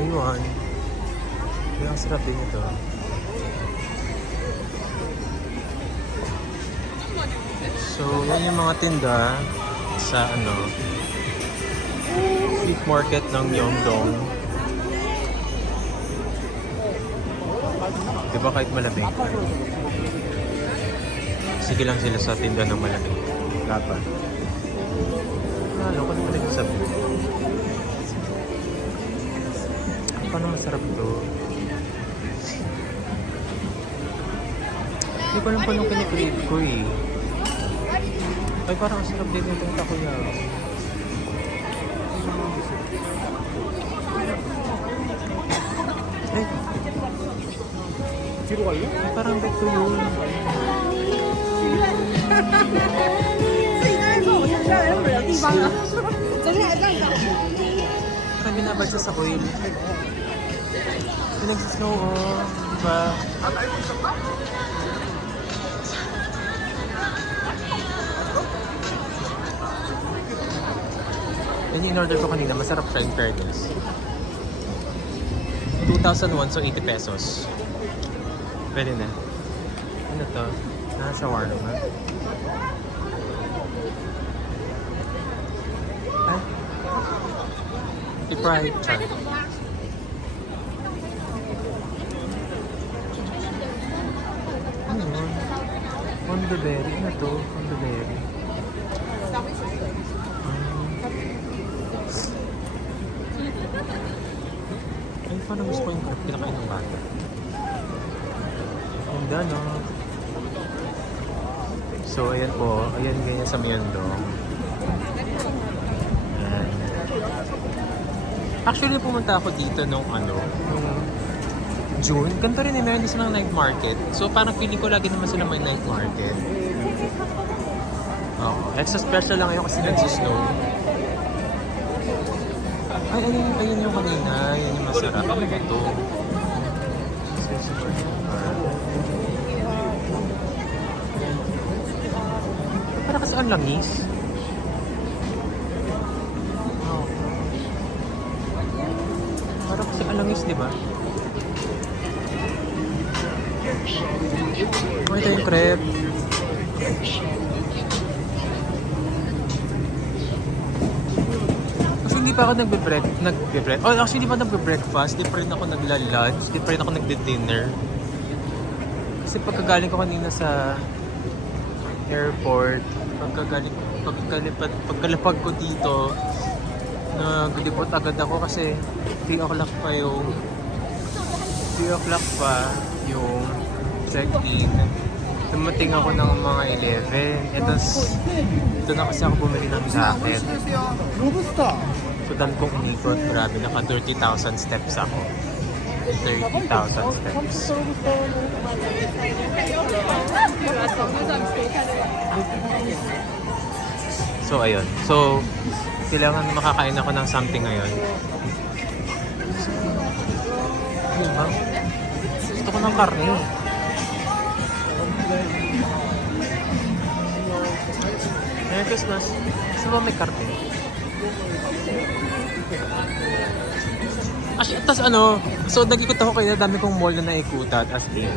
Ayun. Kaya ang sarap din ito. So, yan yung mga tinda sa street market ng Myeongdong. Diba kahit malamig? Sige lang sila sa tinda ng malamig. Dapat. Ano ko naman nagsasabi? Paano masarap ito? Hindi ko alam paano kinikrave ko eh. Ay, parang sarap din itong takoyaki. Ay! Ay, parang ito yun. Parang binabad siya sa coil. Pinag-snow, oh. Diba? Yan yung in-order ko kanina. Masarap siya in fairness. 2,001, so 80 pesos. Pwede na. Ano to? Shawarma. Ay. I-fried char. Ano yun? Condoberry. Ano to? Condoberry. Ay, parang gusto ko yung pinakain ng bata. Ganda, no? So, ayan po. Ayan ganyan sa Myeongdong. Ayan. Actually, pumunta ako dito nung June. Ganito rin eh, meron din silang night market. So, parang feeling ko lagi naman sila may night market. Oo. Extra special lang ngayon kasi nag-snow. Ay, ayun yung kanina. Yan yung masarap. Ano ba ito? Para kasi ang langis. Oh. Para kasi ang langis, di ba? Oh, ito yung crepe. Kasi hindi pa ako nagbe-bread. Oh, actually, di pa nagbe-breakfast. Di pa rin ako nagla-lunch. Di pa rin ako nagde-dinner. Kasi pagkagaling ko kanina sa airport, pagkalapag ko dito, naglibot agad ako kasi 3 o'clock pa yung check-in. Dumating ako ng mga 11. Ito na kasi ako bumili ng jacket. So, dami kong umikot. Grabe, naka 30,000 steps ako. 30,000 steps. So, ayun. So, kailangan makakain ako ng something ngayon. Diba? Gusto ko ng karne. Merry Christmas. Gusto ba may karne? Tapos so nag-ikot ako kaya dami kong mall na naikutan as in.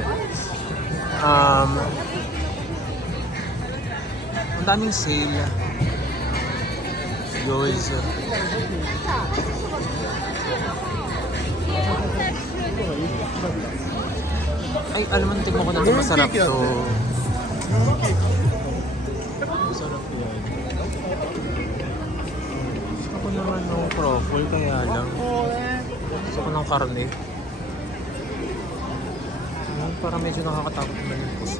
Ang daming sale. Yoys. Ay, alam mo, tignan ko na ito masarap to. Masarap yan. Gusto ko naman ng truffle, kaya lang. Gusto ko ng karne. Parang medyo nakakatakot naman yung puso.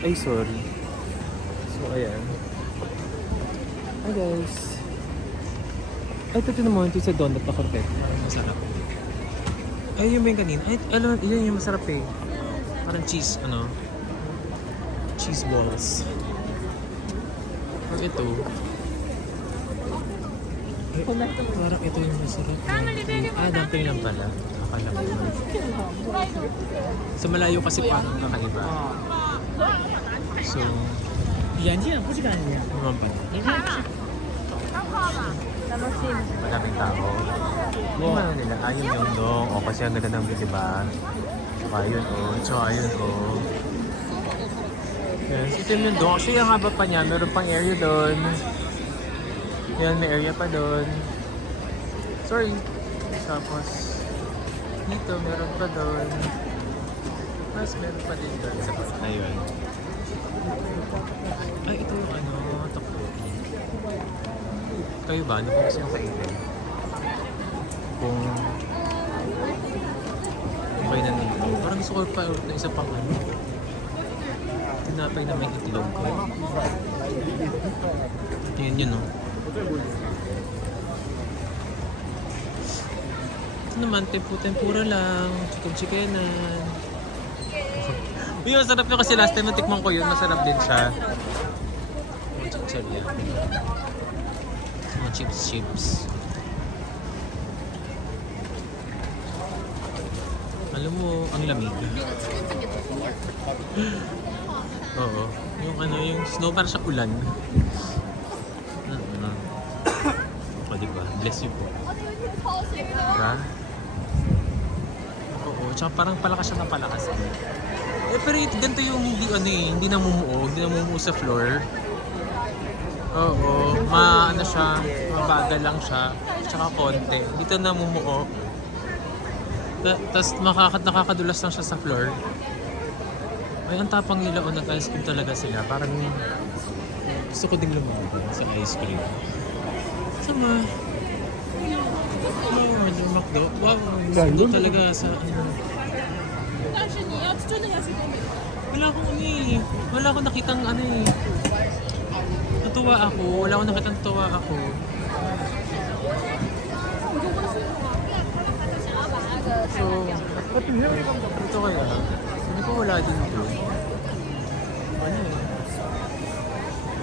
Ay, sorry. So, ayan. Hi, guys. Ay, ito naman. Ito sa donut na carpet. Masarap. Ay, yung ba yung kanina? Ay, alam, yun yung masarap eh. Parang cheese, cheese balls. Or ito. Parang ito yung masarap. Dumpling lang pala. Akala ko. Sa malayo kasi parang kakaiba. So, 眼镜不是干眼镜， naman pala. 你看， Maraming tao. Yung ano nila, ayun yung dong. O, kasi ang ganda ng view, diba? Tsaka ayun, o. Tsaka ayun, o. Yan, so ito yung dong. Actually, ang haba pa niya. Meron pang area doon. Yan, may area pa doon. Sorry. Tapos, dito, meron pa doon. Mas meron pa din doon. Sa ayun. Ay, ito yung ano, tteokbokki. Kayo ba? Ano po gusto nyo kainin? Kung kayo na nito. Parang gusto ko pa ulit na isa pang ano. Tinapay na may itlog ko. Yan yun, no? Ito naman, tempura lang. Chicken-chickenan. Uy, masarap yun kasi last time natikman ko yun. Masarap din siya. Mga chichirya. Mga chips. Alam mo, ang lamig. Oo. Yung ano, yung snow parang siya ulan. O, diba? Bless you po. Diba? Oo, tsaka parang palakas siya ng palakas. Eh, pero ganito yung hindi namumuo sa floor. Oo, ano siya, mabagal lang siya, tsaka konti. Dito namumuo. Tapos nakakadulas lang siya sa floor. Ay, ang tapang nila o nag-ice cream talaga sila. Parang gusto ko ding lumabas sa ice cream. Sama. Wow, McDo. Wow, McDo talaga sa ano. Wala akong nakitang ano eh. Natuwa ako. Wala akong nakitang tuwa ako. So, ito kaya. Hindi ko wala din ito. Ano eh.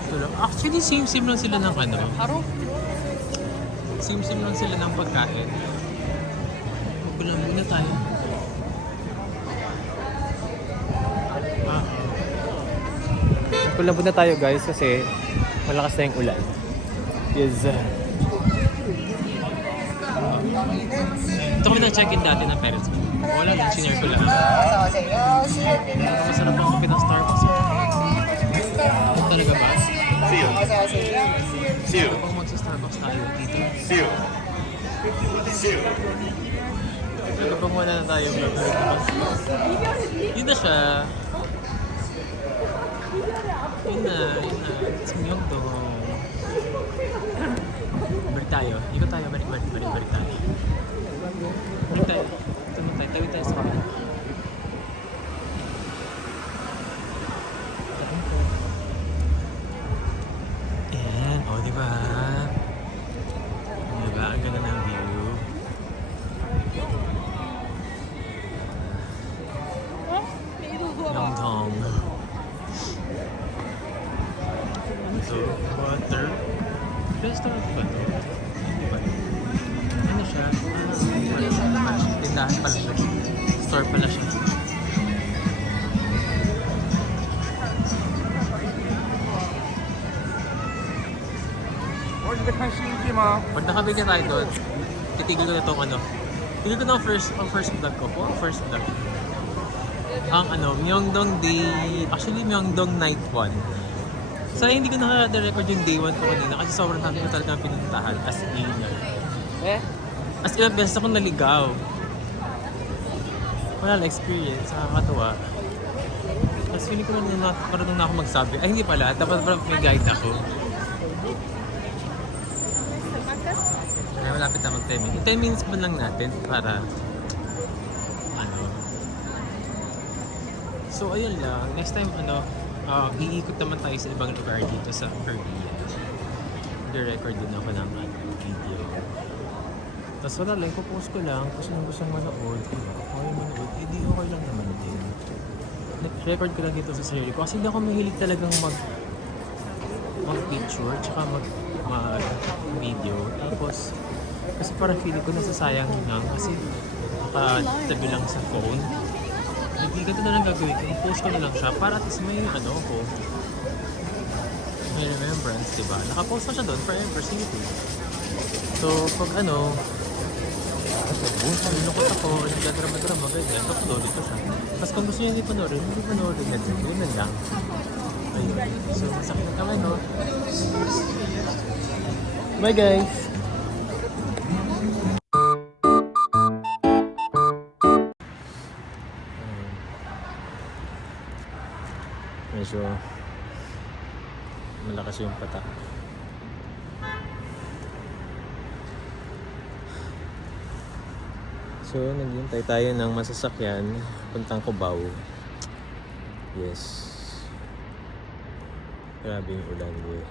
Ito lang. Actually, same-same lang sila ng ano. Same-same lang sila ng pagkain. Magkulang muna tayo. Magkulang muna tayo guys kasi malakas na yung ulan. Yes. Ito kami na-check-in dati ng parents ko. Wala lang, sinare ko lang. Masarap ang kape ng Starbucks. Talaga ba? See you. Kapag magsa-Starbucks tayo dito. See you. Kapag wala na tayo mag-Starbucks. Yun na siya. Yun na. It's Myeongdong. Balik tayo. Ikot tayo. Balik tayo. Balik tayo. Tawid tayo sa kapila. Ayan. O, diba? Diba? Ang ganda ng view. Myeongdong. So, water. Restaurant ba ito? Diba? Ano siya? Tindahan pala siya. Store pala siya. Pag nakabigyan tayo doon, titigil ko na itong ano. Titigil ko na ang first vlog ko. First vlog. Ang ano, Myeongdong Day... Actually, Myeongdong Night 1. So, hindi ko naka-record yung Day 1 ko kanina kasi sobrang dami ko talaga pinuntahan. As in. As ilang beses akong naligaw. Wala na experience, nakakatuwa. Tapos feeling ko na parang na ako magsabi. Ay, hindi pala. Dapat parang may guide ako. Kaya malapit na mag-10 minutes. 10 minutes pa lang natin para ano. So, ayun lang. Next time, iikot naman tayo sa ibang lugar dito sa Korea. Nag-record din ako ng video. Tapos wala lang, ipopost ko lang kung sino gusto manood. Okay manood, di okay lang naman din. Nag-record ko lang dito sa sarili ko kasi hindi ako mahilig talagang mag-picture tsaka mag-video. Tapos, kasi parang feeling ko nasasayang lang kasi nakatabi lang sa phone. Hindi ganito na lang gagawin ko. I-post ko na lang siya para at least may ano ko. May remembrance, diba? Nakapost na siya doon forever sa YouTube. So, pag ano, nilungkot ako, nagdadrama-drama, ganyan, upload ko siya. Tapos kung gusto niya hindi panoorin na din, yun na lang. Ayun. So, masakit na kamay, no? Bye, guys! Medyo malakas yung patak. So, naghihintay tayo ng masasakyan puntang Cubao. Yes. Grabe yung ulan, boy.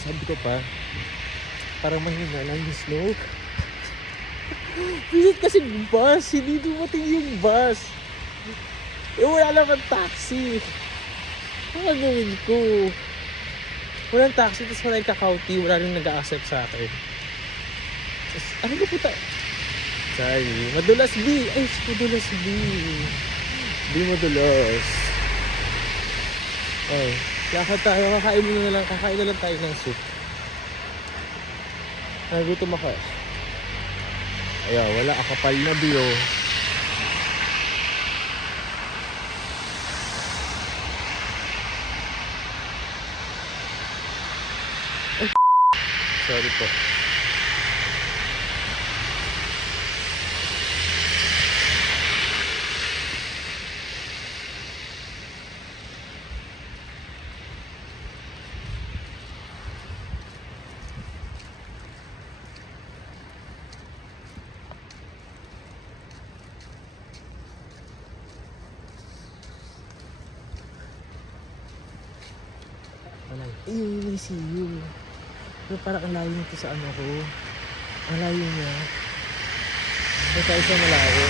Sabi ko pa, parang mahina lang yung snow. Visit kasi bus, hindi dumating yung bus. Eh wala naman taxi. Ano gagawin ko? Walang taxi, tapos wala yung kakauti, wala rin nag-a-accept sa akin. Tapos, ano ba puta? Sorry, madulas B. Ay, madulas B. Di madulas. Ay. Lakad tayo, kakain na lang tayo ng soup. Nagutom ako. Ayaw, wala, akapal na biyo. Ay, sorry po. Ayun, see you. Pero parang ang layo nito sa ano ko. Ang layo niya. May tayo sa malayo.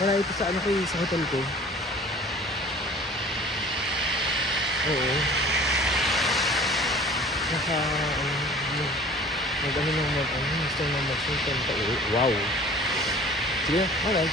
Malayo ito sa ano ko, sa hotel ko. Oo. Naka, mag-ano ng gusto ng mag-sultan pa. Wow. Sige, alright.